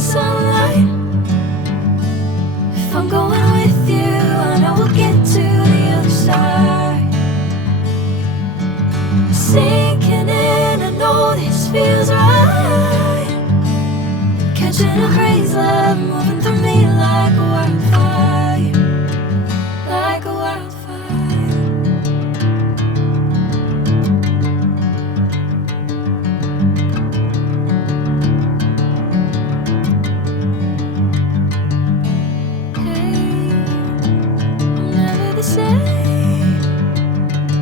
sunlight. If I'm going with you, I know we'll get to the other side. Sinking in, I know this feels right. Catching a crazy love moving through me like a wildfire, like a wildfire. Hey, I'm never the same.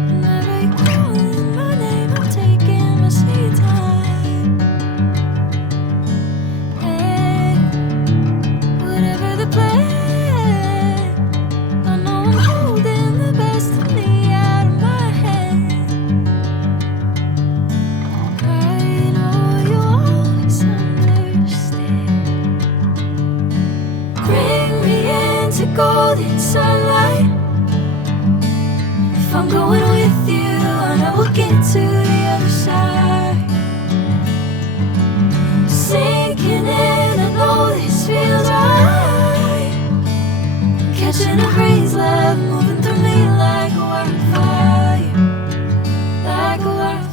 Whenever you're calling my name, I'm taking my sweet time. Hey, whatever the plan, I know I'm holding the best of me out of my hand. I know you'll always understand. Bring me into golden sunlight. If I'm going with you, I know we'll get to the other side. Sinking in, I know this feels right. Catching a crazy love moving through me like a wildfire, like a wildfire.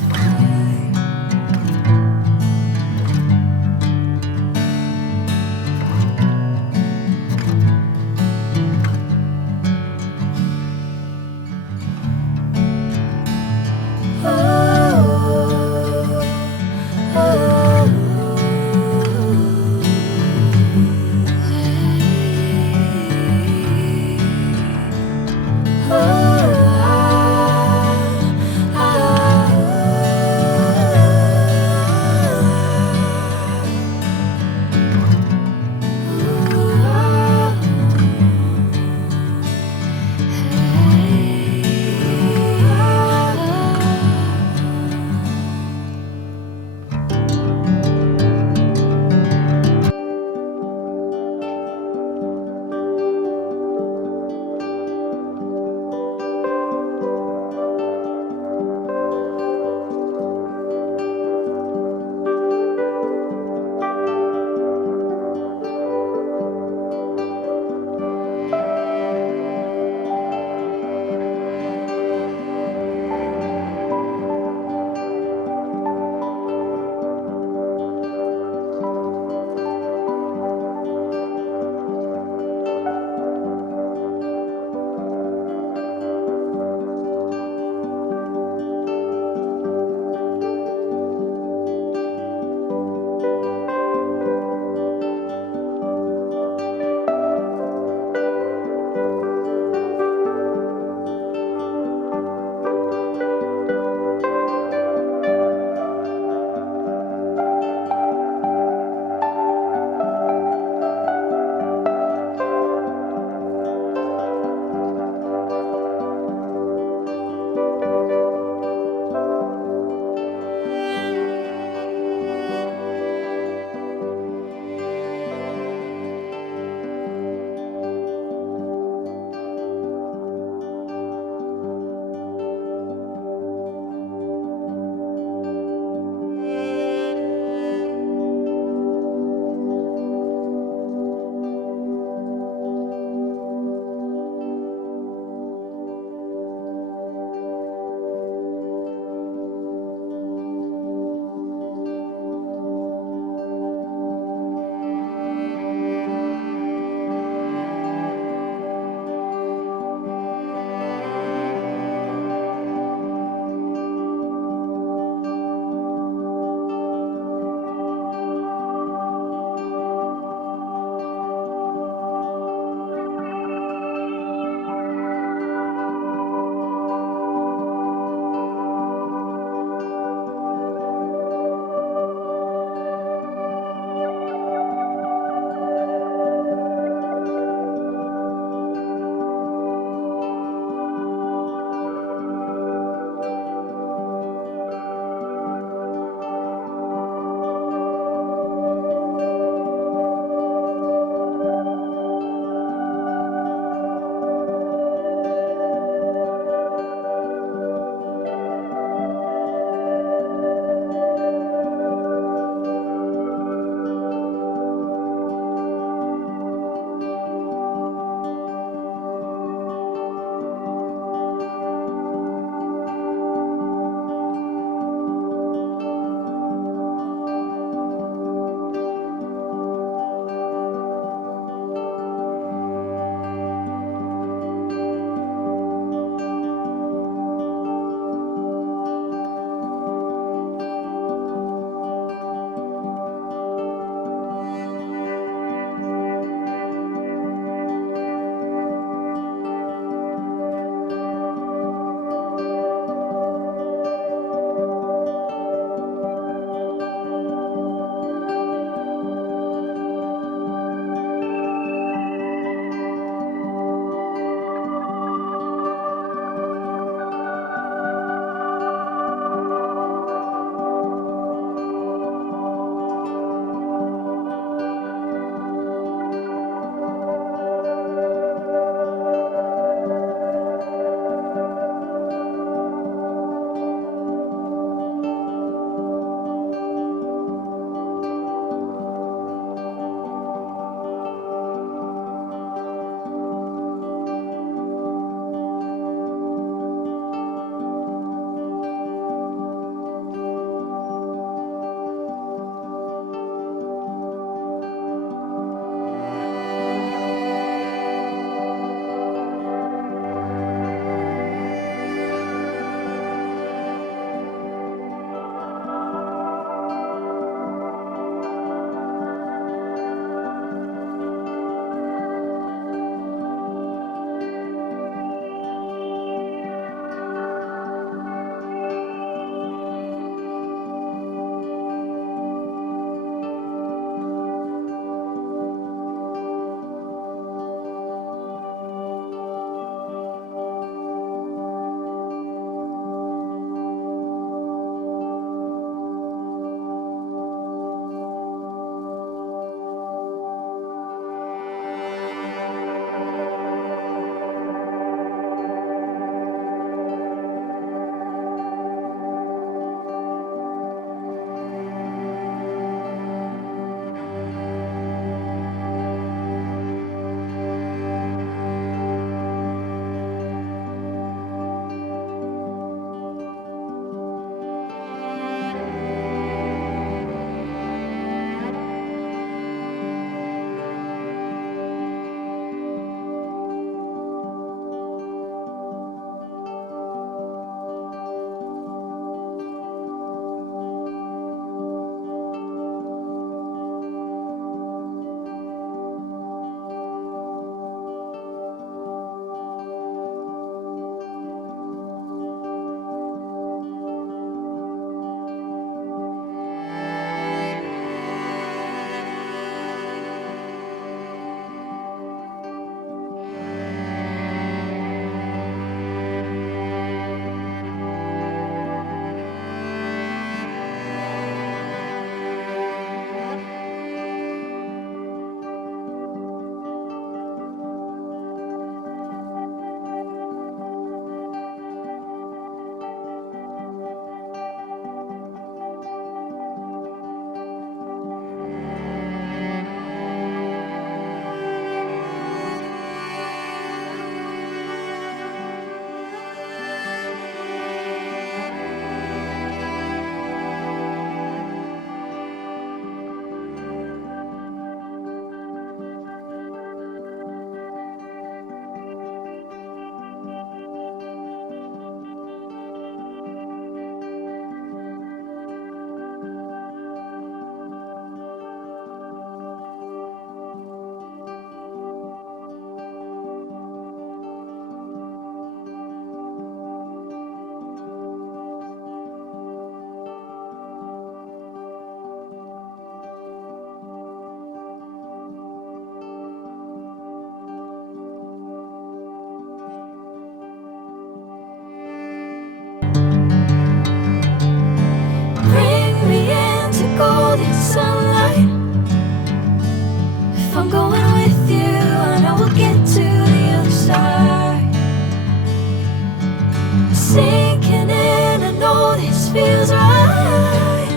feels right.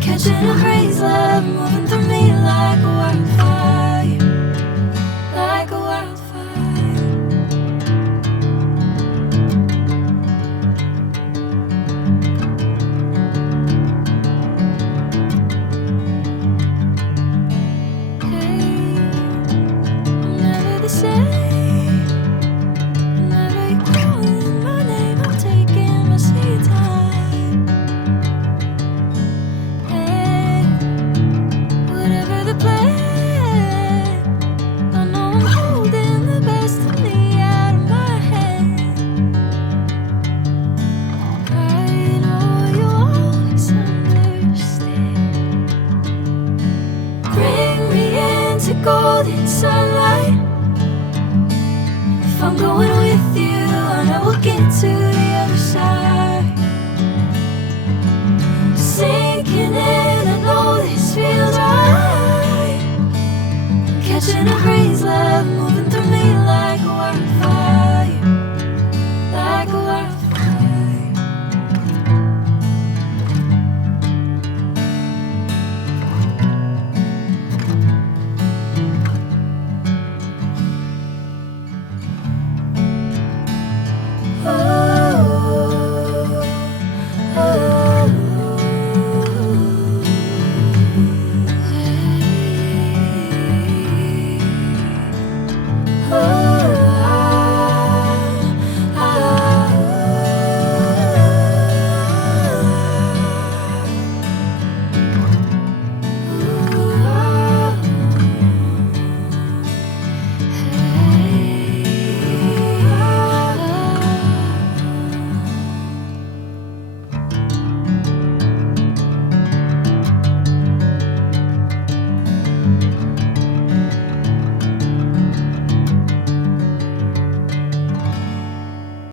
Catching a crazy love moving through me like a wildfire, like a wildfire. Hey, I'm never the same. Whenever you're calling my name, I'm taking my sweet time. Hey, whatever the plan, I know I'm holding the best of me out of my hand. I know you always understand. Bring me into golden sunlight. If I'm going with you, I know we'll get to the other side. Sinking in, I know this feels right. Catching a crazy love moving through me like